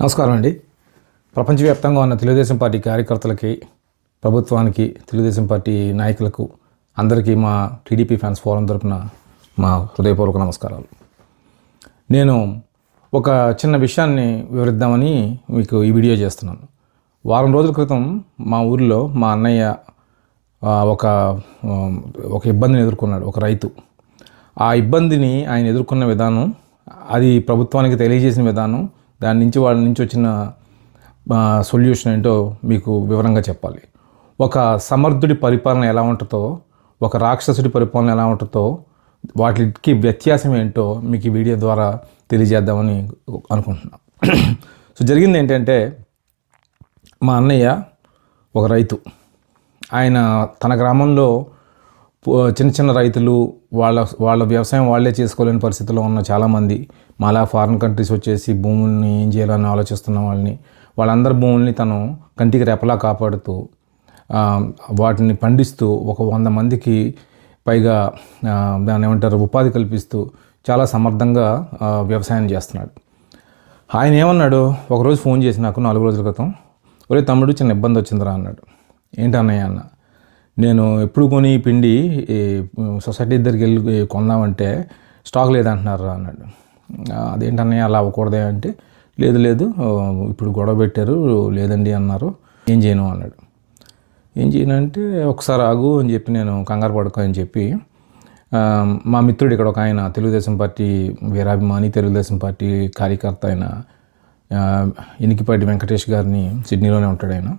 నమస్కారం అండి. ప్రపంచవ్యాప్తంగా ఉన్న తెలుగుదేశం పార్టీ కార్యకర్తలకి, ప్రభుత్వానికి, తెలుగుదేశం పార్టీ నాయకులకు అందరికీ మా టీడీపీ ఫ్యాన్స్ ఫోరం తరపున మా హృదయపూర్వక నమస్కారాలు. నేను ఒక చిన్న విషయాన్ని వివరిద్దామని మీకు ఈ వీడియో చేస్తున్నాను. వారం రోజుల క్రితం మా ఊరిలో మా అన్నయ్య ఒక ఇబ్బందిని ఎదుర్కొన్నాడు. ఒక రైతు ఆ ఇబ్బందిని ఆయన ఎదుర్కొన్న విధానం, అది ప్రభుత్వానికి తెలియజేసిన విధానం, దాని నుంచి వాళ్ళ నుంచి వచ్చిన సొల్యూషన్ ఏంటో మీకు వివరంగా చెప్పాలి. ఒక సమర్థుడి పరిపాలన ఎలా ఉంటుందో, ఒక రాక్షసుడి పరిపాలన ఎలా ఉంటుందో, వాటికి వ్యత్యాసం ఏంటో మీకు ఈ వీడియో ద్వారా తెలియజేద్దామని అనుకుంటున్నాను. సో జరిగింది ఏంటంటే, మా అన్నయ్య ఒక రైతు. ఆయన తన గ్రామంలో చిన్న చిన్న రైతులు, వాళ్ళ వ్యవసాయం వాళ్ళే చేసుకోలేని పరిస్థితిలో ఉన్న చాలామంది, మాలా ఫారిన్ కంట్రీస్ వచ్చేసి భూముల్ని ఏం చేయాలని ఆలోచిస్తున్న వాళ్ళందరి భూముల్ని తను కంటికి రెపలా కాపాడుతూ, వాటిని పండిస్తూ, ఒక 100 మందికి పైగా దాన్ని ఏమంటారు ఉపాధి కల్పిస్తూ చాలా సమర్థంగా వ్యవసాయం చేస్తున్నాడు. ఆయన ఏమన్నాడు, ఒకరోజు ఫోన్ చేసి నాకు 4 రోజుల క్రితం, ఒరే తమ్ముడు చిన్న ఇబ్బంది వచ్చిందిరా అన్నాడు. ఏంటన్నయ్య అన్న, నేను ఎప్పుడు కొని పిండి సొసైటీ దగ్గరికి వెళ్ళి కొందామంటే స్టాక్ లేదంటున్నారు అన్నాడు. అదేంటన్నయ్య అలా అవ్వకూడదే అంటే, లేదు ఇప్పుడు గొడవ పెట్టారు, లేదండి అన్నారు, ఏం చేయను అన్నాడు. ఏం చేయను అంటే, ఒకసారి ఆగు అని చెప్పి, నేను కంగారు పడుకో అని చెప్పి, మా మిత్రుడు ఇక్కడ ఒక ఆయన తెలుగుదేశం పార్టీ వీరాభిమాని, తెలుగుదేశం పార్టీ కార్యకర్త అయిన ఇనికిపాటి వెంకటేష్ గారిని, సిడ్నీలోనే ఉంటాడు ఆయన,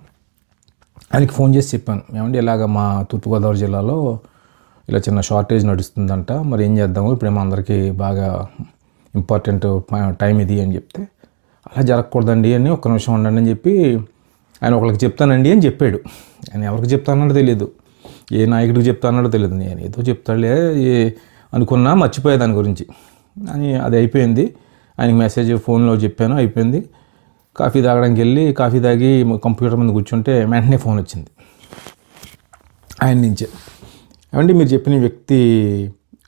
ఆయనకి ఫోన్ చేసి చెప్పాను, ఏమంటే ఇలాగ మా తూర్పుగోదావరి జిల్లాలో ఇలా చిన్న షార్టేజ్ నడుస్తుందంట, మరి ఏం చేద్దాము, ఇప్పుడేమో అందరికీ బాగా ఇంపార్టెంట్ టైం ఇది అని చెప్తే, అలా జరగకూడదండి అని, ఒక్క నిమిషం ఉండండి అని చెప్పి, ఆయన ఒకరికి చెప్తానండి అని చెప్పాడు. ఆయన ఎవరికి చెప్తానో తెలియదు, ఏ నాయకుడికి చెప్తానో తెలియదు, నేను ఏదో చెప్తాడులే అనుకున్నా, మర్చిపోయే దాని గురించి అని. అది అయిపోయింది, ఆయనకి మెసేజ్ ఫోన్లో చెప్పాను, అయిపోయింది. కాఫీ తాగడానికి వెళ్ళి కాఫీ తాగి కంప్యూటర్ ముందు కూర్చుంటే వెంటనే ఫోన్ వచ్చింది ఆయన నుంచే. ఏమంటే మీరు చెప్పిన వ్యక్తి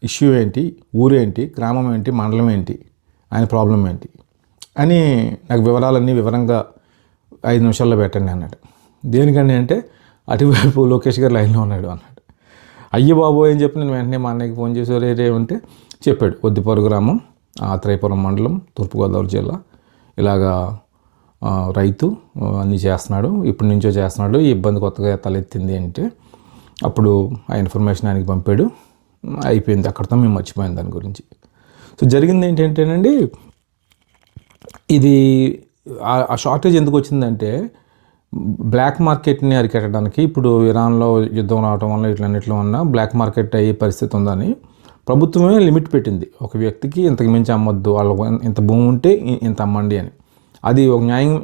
ఇష్యూ ఏంటి, ఊరేంటి, గ్రామం ఏంటి, మండలం ఏంటి, ఆయన ప్రాబ్లం ఏంటి అని నాకు వివరాలన్నీ వివరంగా 5 నిమిషాల్లో పెట్టండి అన్నాడు. దేనికండి అంటే, అటువైపు లోకేష్ గారు లైన్లో ఉన్నాడు అన్నాడు. అయ్య బాబు అని చెప్పి నేను వెంటనే మా అన్నయ్యకి ఫోన్ చేసి రే ఉంటే చెప్పాడు, వద్దిపరు గ్రామం, ఆత్రేయపురం మండలం, తూర్పుగోదావరి జిల్లా, ఇలాగా రైతు అన్నీ చేస్తున్నాడు, ఇప్పటి నుంచో చేస్తున్నాడు, ఈ ఇబ్బంది కొత్తగా తలెత్తింది అంటే, అప్పుడు ఆ ఇన్ఫర్మేషన్ ఆయనకి పంపాడు. అయిపోయింది, అక్కడితో మేము మర్చిపోయాం దాని గురించి. సో జరిగింది ఏంటంటేనండి, ఇది ఆ షార్టేజ్ ఎందుకు వచ్చిందంటే, బ్లాక్ మార్కెట్ని అరికట్టడానికి, ఇప్పుడు ఇరాన్లో యుద్ధం రావడం వల్ల ఇట్లన్నిట్లో ఉన్న బ్లాక్ మార్కెట్ అయ్యే పరిస్థితి ఉందని ప్రభుత్వమే లిమిట్ పెట్టింది. ఒక వ్యక్తికి ఇంతకు మించి అమ్మొద్దు, వాళ్ళకు ఇంత భూమి ఉంటే ఇంత అమ్మండి అని. అది ఒక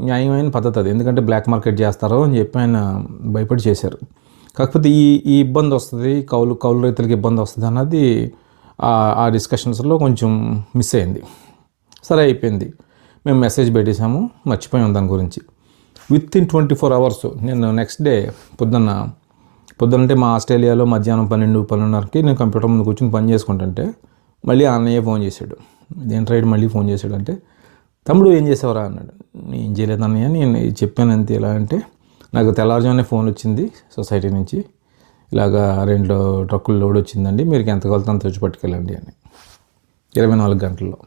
న్యాయమైన పద్ధతి అది, ఎందుకంటే బ్లాక్ మార్కెట్ చేస్తారో అని చెప్పి ఆయన భయపడి చేశారు. కాకపోతే ఈ ఇబ్బంది వస్తుంది, కౌలు రైతులకి ఇబ్బంది వస్తుంది అన్నది ఆ డిస్కషన్స్లో కొంచెం మిస్ అయింది. సరే అయిపోయింది, మేము మెసేజ్ పెట్టేసాము, మర్చిపోయాం దాని గురించి. విత్ ఇన్ 24 hours నేను నెక్స్ట్ డే పొద్దున్నంటే మా ఆస్ట్రేలియాలో మధ్యాహ్నం 12-12:30కి నేను కంప్యూటర్ ముందు కూర్చొని పని చేసుకుంటుంటే మళ్ళీ అన్నయ్య ఫోన్ చేశాడు. ఏంట్రైడ్ మళ్ళీ ఫోన్ చేశాడంటే, తమ్ముడు ఏం చేసావురా అన్నాడు. ఏం చేయలేదు అన్నయ్య, నేను చెప్పాను అంతే. ఎలా అంటే, నాకు తెల్లవారుజామునే ఫోన్ వచ్చింది సొసైటీ నుంచి, ఇలాగా 2 ట్రక్కులు లోడ్ వచ్చిందండి, మీరు ఎంత కొలుతా అంత తెచ్చి పట్టుకెళ్ళండి అని. 24 గంటల్లో.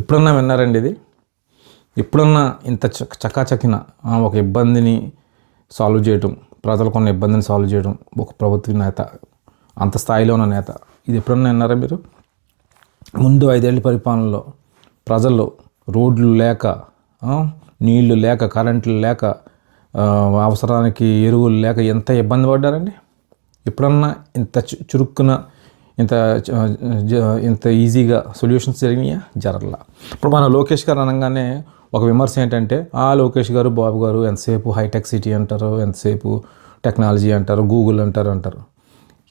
ఎప్పుడన్నా విన్నారండి ఇది? ఎప్పుడన్నా ఇంత చకాచకిన ఒక ఇబ్బందిని సాల్వ్ చేయటం, ప్రజలకు ఉన్న ఇబ్బందిని సాల్వ్ చేయడం ఒక ప్రభుత్వ నేత, అంత స్థాయిలో ఉన్న నేత, ఇది ఎప్పుడన్నా విన్నారా మీరు? ముందు 5 ఏళ్ళ పరిపాలనలో ప్రజలు రోడ్లు లేక, నీళ్లు లేక, కరెంట్లు లేక, అవసరానికి ఎరువులు లేక ఎంత ఇబ్బంది పడ్డారండి? ఎప్పుడన్నా ఇంత చురుక్కున, ఇంత ఈజీగా సొల్యూషన్స్ జరిగినాయా? జరగలా. ఇప్పుడు మన లోకేష్ గారు అనగానే ఒక విమర్శ ఏంటంటే, లోకేష్ గారు, బాబు గారు ఎంతసేపు హైటెక్ సిటీ అంటారు, ఎంతసేపు టెక్నాలజీ అంటారు, గూగుల్ అంటారు.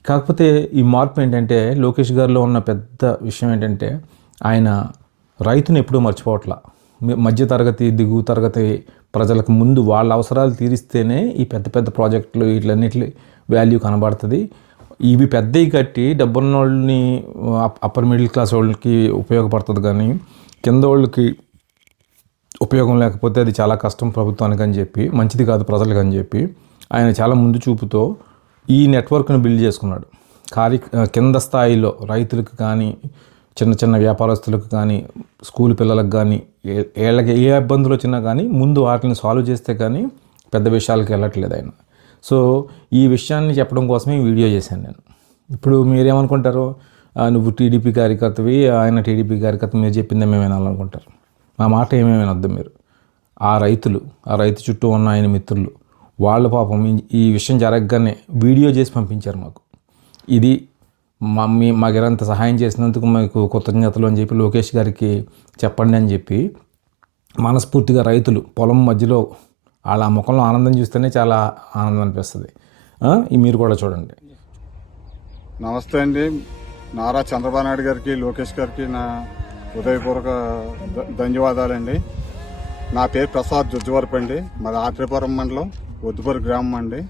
కాకపోతే ఈ మార్పు ఏంటంటే, లోకేష్ గారిలో ఉన్న పెద్ద విషయం ఏంటంటే, ఆయన రైతుని ఎప్పుడూ మర్చిపోవట్లా. మధ్యతరగతి, దిగువ తరగతి ప్రజలకు ముందు వాళ్ళ అవసరాలు తీరిస్తేనే ఈ పెద్ద ప్రాజెక్టులు వీటిలన్నిటి వాల్యూ కనబడుతుంది. ఇవి పెద్దవి కట్టి డబ్బున్న వాళ్ళని, అప్పర్ మిడిల్ క్లాస్ వాళ్ళకి ఉపయోగపడుతుంది, కానీ కింద వాళ్ళకి ఉపయోగం లేకపోతే అది చాలా కష్టం ప్రభుత్వానికి అని చెప్పి, మంచిది కాదు ప్రజలకు అని చెప్పి ఆయన చాలా ముందు చూపుతో ఈ నెట్వర్క్ను బిల్డ్ చేసుకున్నాడు. కింద స్థాయిలో రైతులకు కానీ, చిన్న చిన్న వ్యాపారస్తులకు కానీ, స్కూల్ పిల్లలకు కానీ, వీళ్ళకి ఏ ఇబ్బందులు వచ్చినా కానీ ముందు వాటిని సాల్వ్ చేస్తే కానీ పెద్ద విషయాలకు వెళ్ళట్లేదు ఆయన. సో ఈ విషయాన్ని చెప్పడం కోసమే ఈ వీడియో చేశాను నేను. ఇప్పుడు మీరేమనుకుంటారు, నువ్వు టీడీపీ కార్యకర్తవి, ఆయన టీడీపీ కార్యకర్త, మీరు చెప్పిందే మేము వినాలనుకుంటారు. మా మాట ఏమేమి వద్దు మీరు. ఆ రైతు చుట్టూ ఉన్న ఆయన మిత్రులు వాళ్ళ పాపం ఈ విషయం జరగగానే వీడియో చేసి పంపించారు మాకు. ఇది మాకిరంత సహాయం చేసినందుకు మాకు కృతజ్ఞతలు అని చెప్పి లోకేష్ గారికి చెప్పండి అని చెప్పి మనస్ఫూర్తిగా రైతులు పొలం మధ్యలో వాళ్ళ ముఖంలో ఆనందం చూస్తేనే చాలా ఆనందం అనిపిస్తుంది. మీరు కూడా చూడండి. నమస్తే అండి. నారా చంద్రబాబు నాయుడు గారికి, లోకేష్ గారికి నా హృదయపూర్వక ధన్యవాదాలండి. నా పేరు ప్రసాద్ జుజ్జవరపు అండి. మాది ఆత్రేయపురం మండలం, వద్దుపూరు గ్రామం అండి.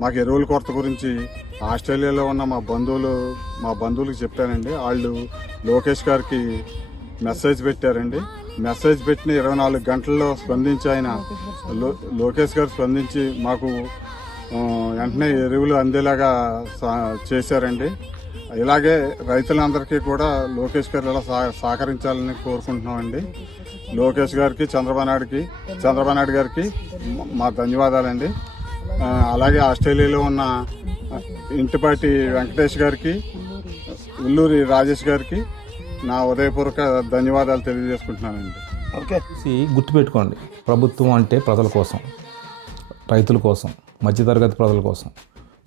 మాకు ఎరువుల కొరత గురించి ఆస్ట్రేలియాలో ఉన్న మా బంధువులకు చెప్పానండి. వాళ్ళు లోకేష్ గారికి మెసేజ్ పెట్టారండి. మెసేజ్ పెట్టిన 24 గంటల్లో స్పందించి ఆయన లోకేష్ గారు స్పందించి మాకు వెంటనే ఎరువులు అందేలాగా చేశారండి. ఇలాగే రైతులందరికీ కూడా లోకేష్ గారు ఇలా సహకరించాలని కోరుకుంటున్నామండి. లోకేష్ గారికి, చంద్రబాబు నాయుడు గారికి మా ధన్యవాదాలండి. అలాగే ఆస్ట్రేలియాలో ఉన్న ఇంటిపాటి వెంకటేష్ గారికి, ఉల్లూరి రాజేష్ గారికి నా ఉదయపూర్వక ధన్యవాదాలు తెలియజేసుకుంటున్నానండి. ఓకే, గుర్తుపెట్టుకోండి, ప్రభుత్వం అంటే ప్రజల కోసం, రైతుల కోసం, మధ్యతరగతి ప్రజల కోసం.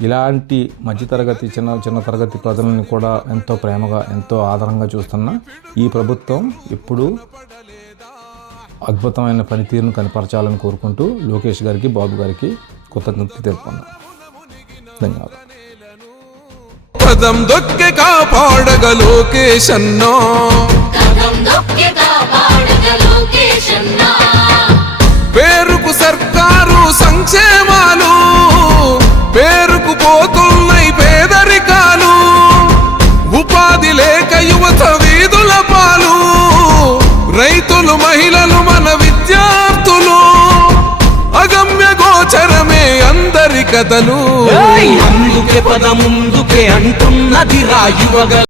ఇలాంటి మధ్యతరగతి చిన్న తరగతి ప్రజలని కూడా ఎంతో ప్రేమగా, ఎంతో ఆదరంగా చూస్తున్న ఈ ప్రభుత్వం ఎప్పుడూ అద్భుతమైన పనితీరును కనపరచాలని కోరుకుంటూ లోకేష్ గారికి, బాబు గారికి కృతజ్ఞతలు తెలుపుకున్నాను. ధన్యవాదాలు. కదం దొక్కే కాపాడగ లోకేష్ అన్నా, పేరుకు సర్కారు సంక్షేమాలు, పేరుకు పోతున్నాయి పేదరికాలు, ఉపాధి లేక యువత వీధుల పాలు, రైతులు, మహిళలు, మన విద్యార్థులు, అగమ్య గోచరమే అందరి కథలు. అందుకే పద ముందుకే అంటున్నది రాయువగ.